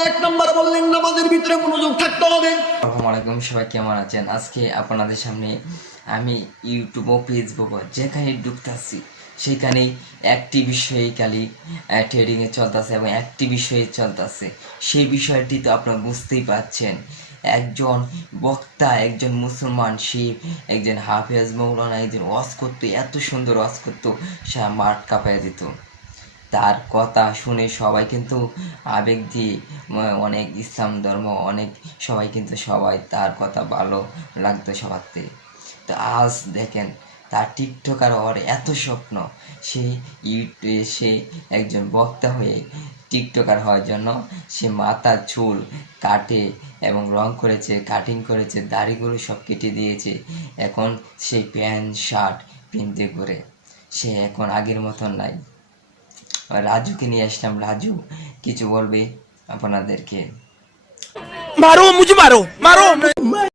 আল্লাহ 1 নম্বর বললেন নামাজের ভিতরে মনোযোগ থাকতে হবে। আসসালামু আলাইকুম, সবাই কেমন আছেন? আজকে আপনাদের সামনে আমি ইউটিউব ও ফেসবুক যেখানে ঢুকতেছি সেখানেই একটি বিষয়ে খালি ট্রেডিংয়ে চলতেছে এবং একটি বিষয়ে চলতেছে। সেই বিষয়টি তো আপনারা বুঝতেই পারছেন। একজন বক্তা, একজন মুসলমান, সে একজন হাফেজ মৌলানা, একজন ওয়াজ করতো, এত সুন্দর ওয়াজ করতো, সে মাঠ কাঁপায় দিত। তার কথা শুনে সবাই কিন্তু আবেগ দিয়ে অনেক ইসলাম ধর্ম অনেক সবাই কিন্তু সবাই তার কথা ভালো লাগতো সবারতে। তো আজ দেখেন তার টিকটকার হওয়ার এত স্বপ্ন, সে একজন বক্তা হয়ে টিকটকার হওয়ার জন্য সে মাথার চুল কাটে এবং রং করেছে, কাটিং করেছে, দাড়িগুলো সব কেটে দিয়েছে। এখন সে প্যান্ট শার্ট পিনতে করে, সে এখন আগের মতন নাই। রাজুকে নিয়ে আসলাম, রাজু কিছু বলবে আপনাদেরকে। मारो मुझे, मारो मारो मुझे।